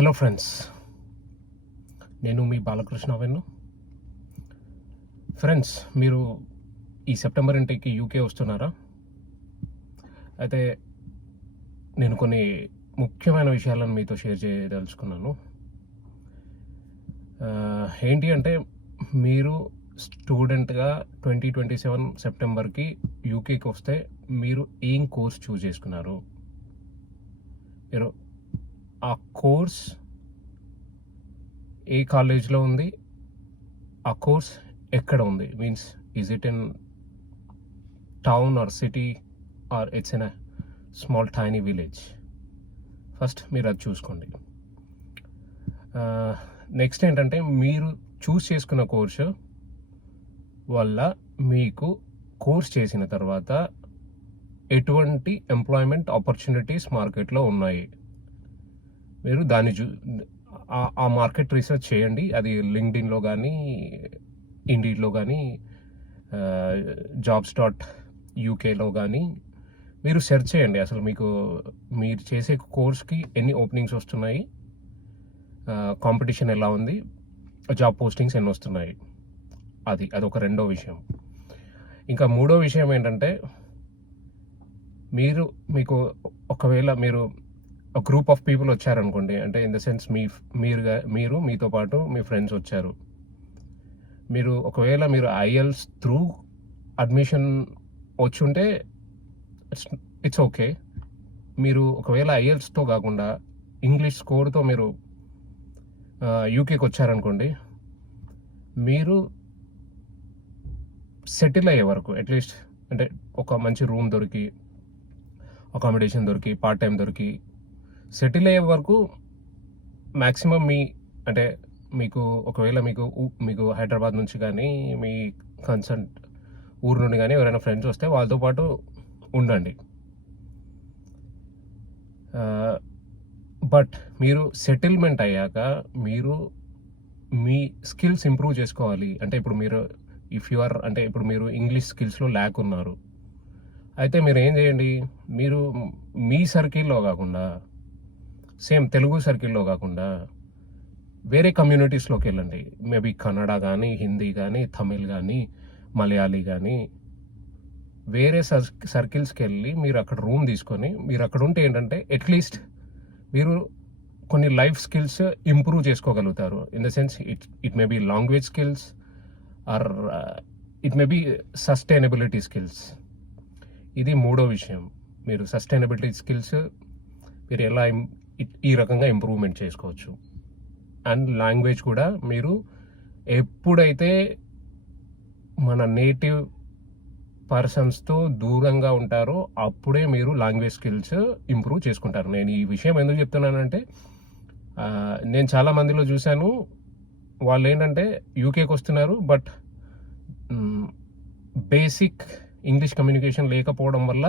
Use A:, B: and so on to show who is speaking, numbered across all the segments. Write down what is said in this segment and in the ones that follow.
A: Hello friends నేను మీ బాలకృష్ణ వెన్ను friends మీరు ఈ సెప్టెంబర్ ఇంటికి యూకే వస్తున్నారా? అయితే నేను కొన్ని ముఖ్యమైన విషయాలను మీతో షేర్ చేయదలుచుకున్నాను. ఏంటి అంటే మీరు స్టూడెంట్గా ట్వంటీ ట్వంటీ సెవెన్ సెప్టెంబర్కి యూకేకి వస్తే మీరు ఏం కోర్స్ చూస్ చేసుకున్నారు? మీరు ఆ కోర్స్ ఏ కాలేజ్లో ఉంది? ఆ కోర్స్ ఎక్కడ ఉంది? Means is it in town or city or it's in a small tiny village first మీరు అది చూసుకోండి. నెక్స్ట్ ఏంటంటే మీరు చూస్ చేసుకున్న కోర్సు వల్ల మీకు కోర్స్ చేసిన తర్వాత ఎటువంటి ఎంప్లాయ్మెంట్ ఆపర్చునిటీస్ మార్కెట్లో ఉన్నాయి? మీరు దాన్ని చూ ఆ- మార్కెట్ రీసెర్చ్ చేయండి. అది లింక్డ్ఇన్లో కానీ ఇండీడ్లో కానీ జాబ్స్ డాట్ యూకేలో కానీ మీరు సెర్చ్ చేయండి. అసలు మీకు మీరు చేసే కోర్స్కి ఎన్ని ఓపెనింగ్స్ వస్తున్నాయి కాంపిటీషన్ ఎలా ఉంది జాబ్ పోస్టింగ్స్ ఎన్ని వస్తున్నాయి. అది అదొక రెండో విషయం. ఇంకా మూడో విషయం ఏంటంటే మీరు మీకు ఒకవేళ మీరు ఒక గ్రూప్ ఆఫ్ పీపుల్ వచ్చారనుకోండి అంటే ఇన్ ద సెన్స్ మీ మీరు మీరు మీతో పాటు మీ ఫ్రెండ్స్ వచ్చారు. మీరు ఒకవేళ మీరు ఐఎల్స్ త్రూ అడ్మిషన్ వచ్చుంటే ఇట్స్ ఇట్స్ ఓకే మీరు ఒకవేళ ఐఎల్స్తో కాకుండా ఇంగ్లీష్ స్కోర్తో మీరు యూకేకి వచ్చారనుకోండి మీరు సెటిల్ అయ్యే వరకు అట్లీస్ట్ అంటే ఒక మంచి రూమ్ దొరికి అకామిడేషన్ దొరికి పార్ట్ టైం దొరికి సెటిల్ అయ్యే వరకు మ్యాక్సిమం మీ అంటే మీకు ఒకవేళ మీకు ఊ- మీకు హైదరాబాద్ నుంచి కానీ మీ కన్సల్ట్ ఊరు నుండి కానీ ఎవరైనా ఫ్రెండ్స్ వస్తే వాళ్ళతో పాటు ఉండండి. బట్ మీరు సెటిల్మెంట్ అయ్యాక మీరు మీ స్కిల్స్ ఇంప్రూవ్ చేసుకోవాలి. అంటే ఇప్పుడు మీరు ఇఫ్ యు ఆర్ అంటే ఇప్పుడు మీరు ఇంగ్లీష్ స్కిల్స్లో ల్యాక్ ఉన్నారు. అయితే మీరు ఏం చేయండి? మీరు మీ సర్కిల్లో కాకుండా సేమ్ తెలుగు సర్కిల్లో కాకుండా వేరే కమ్యూనిటీస్లోకి వెళ్ళండి. మేబీ కన్నడ కానీ హిందీ కానీ తమిళ్ కానీ మలయాళీ కానీ వేరే సర్ సర్కిల్స్కి వెళ్ళి మీరు అక్కడ రూమ్ తీసుకొని మీరు అక్కడ ఉంటే ఏంటంటే అట్లీస్ట్ మీరు కొన్ని లైఫ్ స్కిల్స్ ఇంప్రూవ్ చేసుకోగలుగుతారు. In the sense it it may be language skills or it may be sustainability skills ఇది మూడో విషయం. మీరు సస్టైనబిలిటీ స్కిల్స్ మీరు ఎలా ఈ రకంగా ఇంప్రూవ్మెంట్ చేసుకోవచ్చు. అండ్ లాంగ్వేజ్ కూడా మీరు ఎప్పుడైతే మన నేటివ్ పర్సన్స్తో దూరంగా ఉంటారో అప్పుడే మీరు లాంగ్వేజ్ స్కిల్స్ ఇంప్రూవ్ చేసుకుంటారు. నేను ఈ విషయం ఎందుకు చెప్తున్నానంటే నేను చాలా మందిలో చూశాను. వాళ్ళు ఏంటంటే యూకేకి వస్తున్నారు బట్ బేసిక్ ఇంగ్లీష్ కమ్యూనికేషన్ లేకపోవడం వల్ల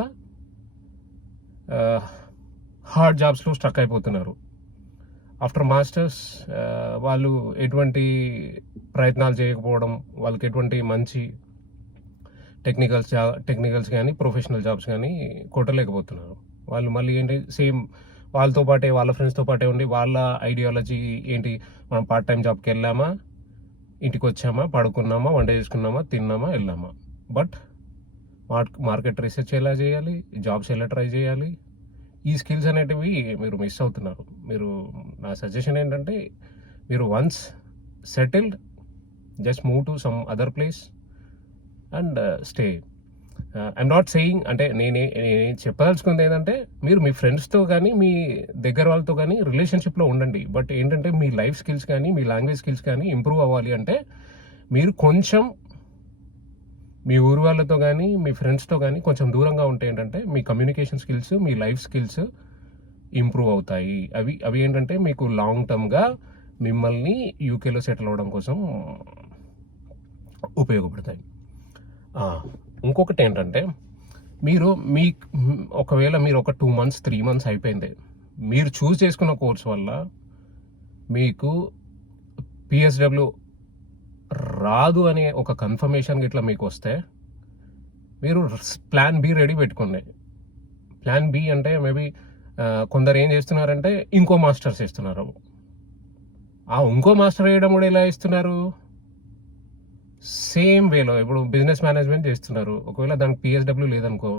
A: హార్డ్ జాబ్స్లో స్ట్రక్ అయిపోతున్నారు. ఆఫ్టర్ మాస్టర్స్ వాళ్ళు ఎటువంటి ప్రయత్నాలు చేయకపోవడం వాళ్ళకి ఎటువంటి మంచి టెక్నికల్స్ టెక్నికల్స్ కానీ ప్రొఫెషనల్ జాబ్స్ కానీ కొట్టలేకపోతున్నారు. వాళ్ళు మళ్ళీ ఏంటి సేమ్ వాళ్ళతో పాటే వాళ్ళ ఫ్రెండ్స్తో పాటే ఉండి వాళ్ళ ఐడియాలజీ ఏంటి మనం పార్ట్ టైం జాబ్కి వెళ్ళామా ఇంటికి వచ్చామా పడుకున్నామా వంట చేసుకున్నామా తిన్నామా వెళ్ళామా. బట్ మార్కెట్ రీసెర్చ్ ఎలా చేయాలి జాబ్స్ ఎలా ట్రై చేయాలి ఈ స్కిల్స్ అనేటివి మీరు మిస్ అవుతున్నారు. మీరు నా సజెషన్ ఏంటంటే మీరు once settled just move to some other place and stay I'm not saying అంటే నేనే నేను చెప్పదలుచుకుంది ఏంటంటే మీరు మీ ఫ్రెండ్స్తో కానీ మీ దగ్గర వాళ్ళతో కానీ రిలేషన్షిప్లో ఉండండి. బట్ ఏంటంటే మీ లైఫ్ స్కిల్స్ కానీ మీ లాంగ్వేజ్ స్కిల్స్ కానీ ఇంప్రూవ్ అవ్వాలి అంటే మీరు కొంచెం మీ ఊరు వాళ్ళతో కానీ మీ ఫ్రెండ్స్తో కానీ కొంచెం దూరంగా ఉంటే ఏంటంటే మీ కమ్యూనికేషన్ స్కిల్స్ మీ లైఫ్ స్కిల్స్ ఇంప్రూవ్ అవుతాయి. అవి అవి ఏంటంటే మీకు లాంగ్ టర్మ్గా మిమ్మల్ని యూకేలో సెటిల్ అవ్వడం కోసం ఉపయోగపడతాయి. ఇంకొకటి ఏంటంటే మీరు మీ ఒకవేళ మీరు ఒక టూ మంత్స్ త్రీ మంత్స్ అయిపోయింది మీరు చూస్ చేసుకున్న కోర్స్ వల్ల మీకు పిఎస్డబ్ల్యూ రాదు అనే ఒక కన్ఫర్మేషన్ ఇట్లా మీకు వస్తే మీరు ప్లాన్ బి రెడీ పెట్టుకోండి. ప్లాన్ బి అంటే మేబీ కొందరు ఏం చేస్తున్నారంటే ఇంకో మాస్టర్స్ చేస్తున్నారు. ఆ ఇంకో మాస్టర్ వేయడం కూడా ఎలా ఇస్తున్నారు సేమ్ వేలో ఇప్పుడు బిజినెస్ మేనేజ్మెంట్ చేస్తున్నారు. ఒకవేళ దానికి పిఎస్డబ్ల్యూ లేదనుకో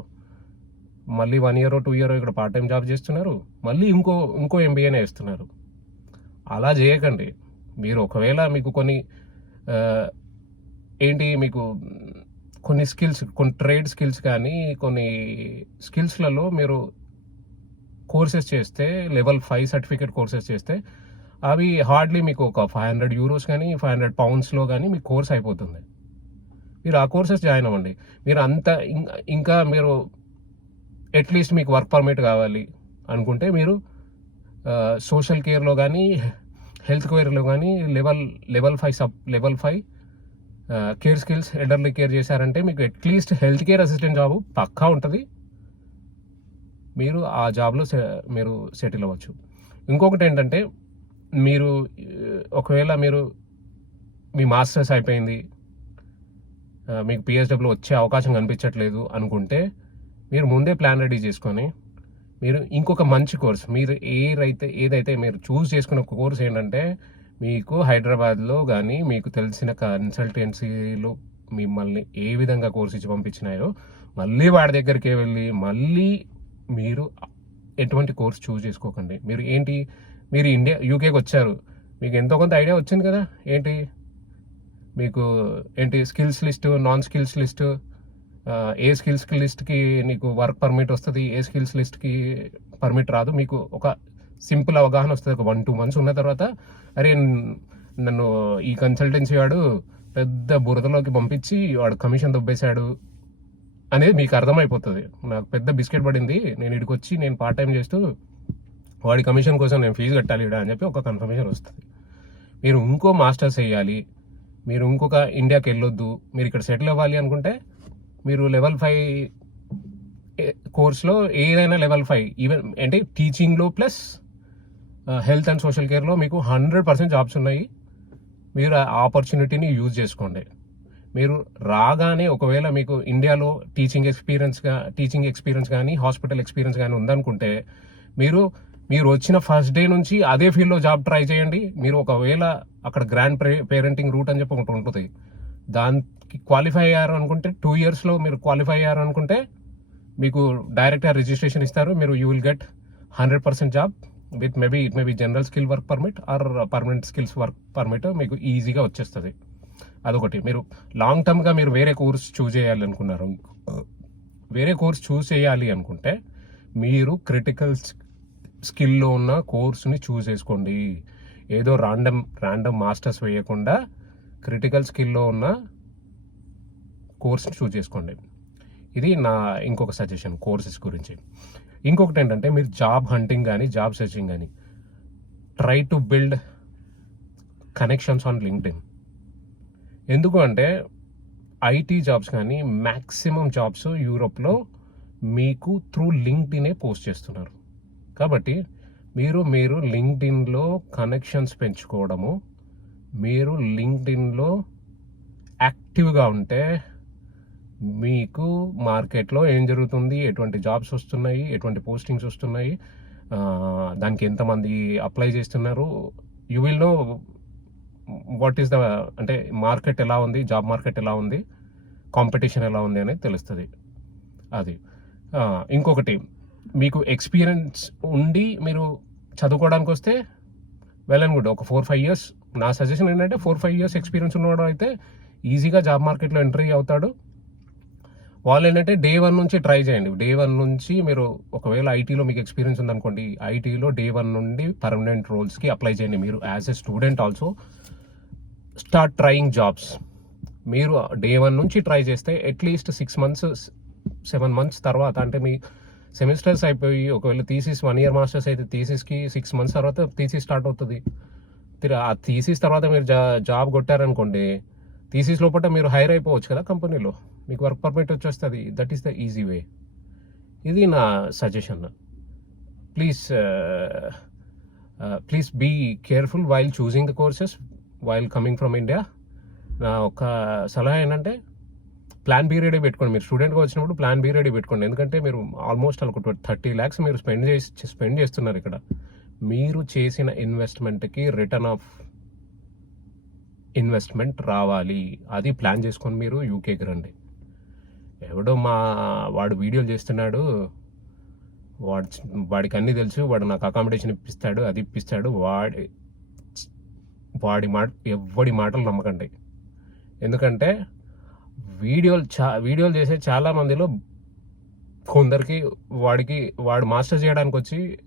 A: మళ్ళీ వన్ ఇయర్ టూ ఇయర్ ఇక్కడ పార్ట్ టైం జాబ్ చేస్తున్నారు మళ్ళీ ఇంకో ఇంకో ఎంబీఏనే వేస్తున్నారు అలా చేయకండి. మీరు ఒకవేళ మీకు కొన్ని ఏంటి మీకు కొన్ని స్కిల్స్ కొన్ని ట్రేడ్ స్కిల్స్ కానీ కొన్ని స్కిల్స్లలో మీరు కోర్సెస్ చేస్తే లెవెల్ ఫైవ్ సర్టిఫికేట్ కోర్సెస్ చేస్తే అవి హార్డ్లీ మీకు ఒక ఫైవ్ హండ్రెడ్ యూరోస్ కానీ ఫైవ్ హండ్రెడ్ పౌండ్స్లో కానీ మీ కోర్స్ అయిపోతుంది. మీరు ఆ కోర్సెస్ జాయిన్ అవ్వండి. మీరు అంత ఇంకా మీరు అట్లీస్ట్ మీకు వర్క్ పర్మిట్ కావాలి అనుకుంటే మీరు సోషల్ కేర్లో కానీ హెల్త్ కేర్లో కానీ level level five sub level five care skills elderly care చేశారంటే మీకు at least health care assistant job పక్కా ఉంటుంది. మీరు ఆ జాబ్లో సె- మీరు సెటిల్ అవ్వచ్చు. ఇంకొకటి ఏంటంటే మీరు ఒకవేళ మీరు మీ మాస్టర్స్ అయిపోయింది మీకు పిహెచ్డబ్ల్యూ వచ్చే అవకాశం కనిపించట్లేదు అనుకుంటే మీరు ముందే ప్లాన్ రెడీ చేసుకొని మీరు ఇంకొక మంచి కోర్స్ మీరు ఏదైతే ఏదైతే మీరు చూస్ చేసుకున్న కోర్స్ ఏంటంటే మీకు హైదరాబాద్లో కానీ మీకు తెలిసిన కన్సల్టెన్సీలు మిమ్మల్ని ఏ విధంగా కోర్స్ ఇచ్చి పంపించినాయో మళ్ళీ వాడి దగ్గరికి వెళ్ళి మళ్ళీ మీరు ఎటువంటి కోర్స్ చూస్ చేసుకోకండి. మీరు ఏంటి మీరు ఇండియా యూకేకి వచ్చారు మీకు ఎంతో కొంత ఐడియా వచ్చింది కదా ఏంటి? మీకు ఏంటి skills list non skills list ఏ స్కిల్స్ లిస్ట్కి నీకు వర్క్ పర్మిట్ వస్తుంది? ఏ స్కిల్స్ లిస్ట్కి పర్మిట్ రాదు? మీకు ఒక సింపుల్ అవగాహన వస్తుంది. ఒక వన్ టూ మంత్స్ ఉన్న తర్వాత అరే నన్ను ఈ కన్సల్టెన్సీ వాడు పెద్ద బురదలోకి పంపించి వాడు కమిషన్ దొబ్బేశాడు అనేది మీకు అర్థమైపోతుంది. నాకు పెద్ద బిస్కెట్ పడింది. నేను ఇక్కడికి వచ్చి నేను పార్ట్ టైం చేస్తూ వాడి కమిషన్ కోసం నేను ఫీజు కట్టాలి అని చెప్పి ఒక కన్ఫర్మేషన్ వస్తుంది. మీరు ఇంకో మాస్టర్స్ వేయాలి. మీరు ఇంకొక ఇండియాకి వెళ్ళొద్దు. మీరు ఇక్కడ సెటిల్ అవ్వాలి అనుకుంటే మీరు లెవెల్ ఫైవ్ కోర్స్లో ఏదైనా లెవెల్ ఫైవ్ ఈవెన్ అంటే టీచింగ్లో ప్లస్ హెల్త్ అండ్ సోషల్ కేర్లో మీకు హండ్రెడ్ పర్సెంట్ జాబ్స్ ఉన్నాయి. మీరు ఆ ఆపర్చునిటీని యూజ్ చేసుకోండి. మీరు రాగానే ఒకవేళ మీకు ఇండియాలో టీచింగ్ ఎక్స్పీరియన్స్గా టీచింగ్ ఎక్స్పీరియన్స్ కానీ హాస్పిటల్ ఎక్స్పీరియన్స్ కానీ ఉందనుకుంటే మీరు మీరు వచ్చిన ఫస్ట్ డే నుంచి అదే ఫీల్డ్లో జాబ్ ట్రై చేయండి. మీరు ఒకవేళ అక్కడ గ్రాండ్ పేరెంటింగ్ రూట్ అని చెప్పి ఒకటి ఉంటుంది. దానికి క్వాలిఫై అయ్యారు అనుకుంటే టూ ఇయర్స్లో మీరు క్వాలిఫై అయ్యారు అనుకుంటే మీకు డైరెక్ట్గా రిజిస్ట్రేషన్ ఇస్తారు. మీరు you will get hundred percent job with maybe it maybe general skill work permit or permanent skills work permit మీకు ఈజీగా వచ్చేస్తుంది. అదొకటి. మీరు లాంగ్ టర్మ్గా మీరు వేరే కోర్స్ చూస్ చేయాలి అనుకున్నారు. వేరే కోర్స్ చూస్ చేయాలి అనుకుంటే మీరు క్రిటికల్ స్కిల్లో ఉన్న కోర్సుని చూస్ చేసుకోండి. ఏదో రాండమ్ ర్యాండమ్ మాస్టర్స్ వేయకుండా క్రిటికల్ స్కిల్లో ఉన్న కోర్స్ని చూస్ చేసుకోండి. ఇది నా ఇంకొక సజెషన్ కోర్సెస్ గురించి. ఇంకొకటి ఏంటంటే మీరు జాబ్ హంటింగ్ కానీ జాబ్ సెర్చింగ్ కానీ try to build connections on LinkedIn ఎందుకు అంటే ఐటీ జాబ్స్ కానీ మ్యాక్సిమం జాబ్స్ యూరోప్లో మీకు త్రూ లింక్డ్ఇనే పోస్ట్ చేస్తున్నారు. కాబట్టి మీరు మీరు లింక్డ్ఇన్లో కనెక్షన్స్ పెంచుకోవడము మీరు లింక్డ్ఇన్లో యాక్టివ్గా ఉంటే మీకు మార్కెట్లో ఏం జరుగుతుంది ఎటువంటి జాబ్స్ వస్తున్నాయి ఎటువంటి పోస్టింగ్స్ వస్తున్నాయి దానికి ఎంతమంది అప్లై చేస్తున్నారు. You will know what is the అంటే మార్కెట్ ఎలా ఉంది జాబ్ మార్కెట్ ఎలా ఉంది కాంపిటీషన్ ఎలా ఉంది అనేది తెలుస్తుంది. అది. ఇంకొకటి మీకు ఎక్స్పీరియన్స్ ఉండి మీరు చదువుకోవడానికి వస్తే వెల్ అండ్ గుడ్ ఒక ఫోర్ ఫైవ్ ఇయర్స్ నా సజెషన్ ఏంటంటే ఫోర్ ఫైవ్ ఇయర్స్ ఎక్స్పీరియన్స్ ఉన్నవాడు అయితే ఈజీగా జాబ్ మార్కెట్లో ఎంట్రీ అవుతాడు. వాళ్ళు ఏంటంటే డే వన్ నుంచి ట్రై చేయండి. డే వన్ నుంచి మీరు ఒకవేళ ఐటీలో మీకు ఎక్స్పీరియన్స్ ఉందనుకోండి ఐటీలో డే వన్ నుండి పర్మనెంట్ రోల్స్కి అప్లై చేయండి. మీరు as a student also start trying jobs. మీరు డే వన్ నుంచి ట్రై చేస్తే at least six months seven months తర్వాత అంటే మీ సెమిస్టర్స్ అయిపోయి ఒకవేళ థీసిస్ వన్ ఇయర్ మాస్టర్స్ అయితే థీసిస్కి సిక్స్ మంత్స్ తర్వాత థీసిస్ స్టార్ట్ అవుతుంది. ఆ థీసీస్ తర్వాత మీరు జా జాబ్ కొట్టారనుకోండి థీసీస్ లోపల మీరు హైర్ అయిపోవచ్చు కదా కంపెనీలో. మీకు వర్క్ పర్మిట్ వచ్చేస్తుంది. That is the easy way ఇది నా suggestion please please be careful while choosing the courses while coming from India నా ఒక సలహా ఏంటంటే ప్లాన్ బి రెడీ పెట్టుకోండి. మీరు స్టూడెంట్గా వచ్చినప్పుడు ప్లాన్ బి రెడీ పెట్టుకోండి. ఎందుకంటే మీరు ఆల్మోస్ట్ ఒక థర్టీ ల్యాక్స్ మీరు స్పెండ్ చేసి స్పెండ్ చేస్తున్నారు ఇక్కడ. మీరు చేసిన ఇన్వెస్ట్మెంట్కి రిటర్న్ ఆఫ్ ఇన్వెస్ట్మెంట్ రావాలి. అది ప్లాన్ చేసుకొని మీరు యూకేకి రండి. ఎవడో మా వాడు వీడియోలు చేస్తున్నాడు. వాడు వాడికి అన్నీ తెలుసు. వాడు నాకు అకామిడేషన్ ఇప్పిస్తాడు అది ఇప్పిస్తాడు. వాడి వాడి మాట ఎవ్వడి మాటలు నమ్మకండి. ఎందుకంటే వీడియోలు చా వీడియోలు చేసే చాలా మందిలో కొందరికి వాడికి వాడు మాస్టర్ చేయడానికి వచ్చి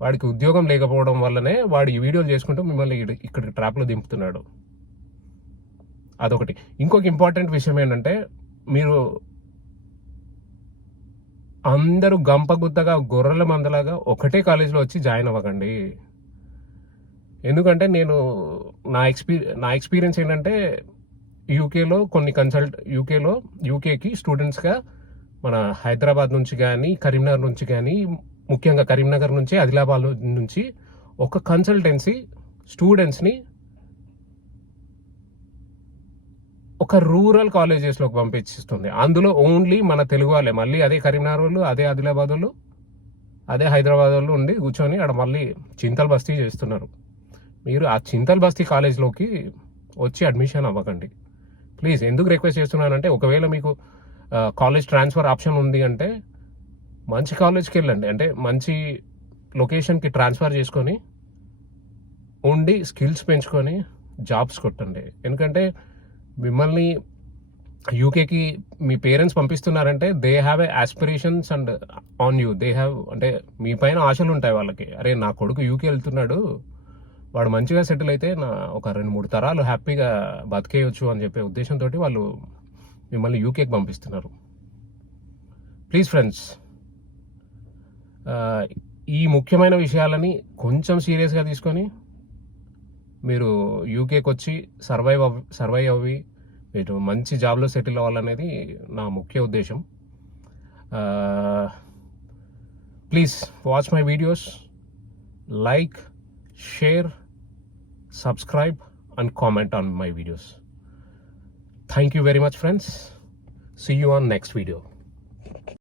A: వాడికి ఉద్యోగం లేకపోవడం వల్లనే వాడు ఈ వీడియోలు చేసుకుంటూ మిమ్మల్ని ఇక్కడికి ట్రాప్లో దింపుతున్నాడు. అదొకటి. ఇంకొక ఇంపార్టెంట్ విషయం ఏంటంటే మీరు అందరూ గంపగుత్తగా గొర్రెల మందలాగా ఒకటే కాలేజీలో వచ్చి జాయిన్ అవ్వకండి. ఎందుకంటే నేను నా ఎక్స్పీరి నా ఎక్స్పీరియన్స్ ఏంటంటే యూకేలో కొన్ని కన్సల్ట్ యూకేలో యూకేకి స్టూడెంట్స్గా మన హైదరాబాద్ నుంచి కానీ కరీంనగర్ నుంచి కానీ ముఖ్యంగా కరీంనగర్ నుంచి ఆదిలాబాద్ నుంచి ఒక కన్సల్టెన్సీ స్టూడెంట్స్ని ఒక రూరల్ కాలేజెస్లోకి పంపించిస్తుంది అందులో ఓన్లీ మన తెలుగు వాళ్ళే. మళ్ళీ అదే కరీంనగర్ వాళ్ళు అదే ఆదిలాబాద్ వాళ్ళు అదే హైదరాబాద్ వాళ్ళు ఉండి కూర్చొని అక్కడ మళ్ళీ చింతల్ బస్తీ చేస్తున్నారు. మీరు ఆ చింతల్ బస్తీ కాలేజ్లోకి వచ్చి అడ్మిషన్ అవ్వకండి. ప్లీజ్ ఎందుకు రిక్వెస్ట్ చేస్తున్నానంటే ఒకవేళ మీకు కాలేజ్ ట్రాన్స్ఫర్ ఆప్షన్ ఉంది అంటే మంచి కాలేజ్కి వెళ్ళండి. అంటే మంచి లొకేషన్కి ట్రాన్స్ఫర్ చేసుకొని ఉండి స్కిల్స్ పెంచుకొని జాబ్స్ కొట్టండి. ఎందుకంటే మిమ్మల్ని యూకేకి మీ parents పంపిస్తున్నారంటే they have a aspirations and on you. They have అంటే మీ పైన ఆశలు ఉంటాయి వాళ్ళకి. అరే నా కొడుకు యూకే వెళ్తున్నాడు. వాడు మంచిగా సెటిల్ అయితే నా ఒక రెండు మూడు తరాలు హ్యాపీగా బతికేయచ్చు అని చెప్పే ఉద్దేశంతో వాళ్ళు మిమ్మల్ని యూకేకి పంపిస్తున్నారు. ప్లీజ్ ఫ్రెండ్స్ ఈ ముఖ్యమైన విషయాలని కొంచెం సీరియస్గా తీసుకొని మీరు యూకేకి వచ్చి సర్వైవ్ అవ్ సర్వైవ్ అవ్వి మీరు మంచి జాబ్లో సెటిల్ అవ్వాలనేది నా ముఖ్య ఉద్దేశం. Please watch my videos like share subscribe and comment on my videos. Thank you very much friends. See you on next video.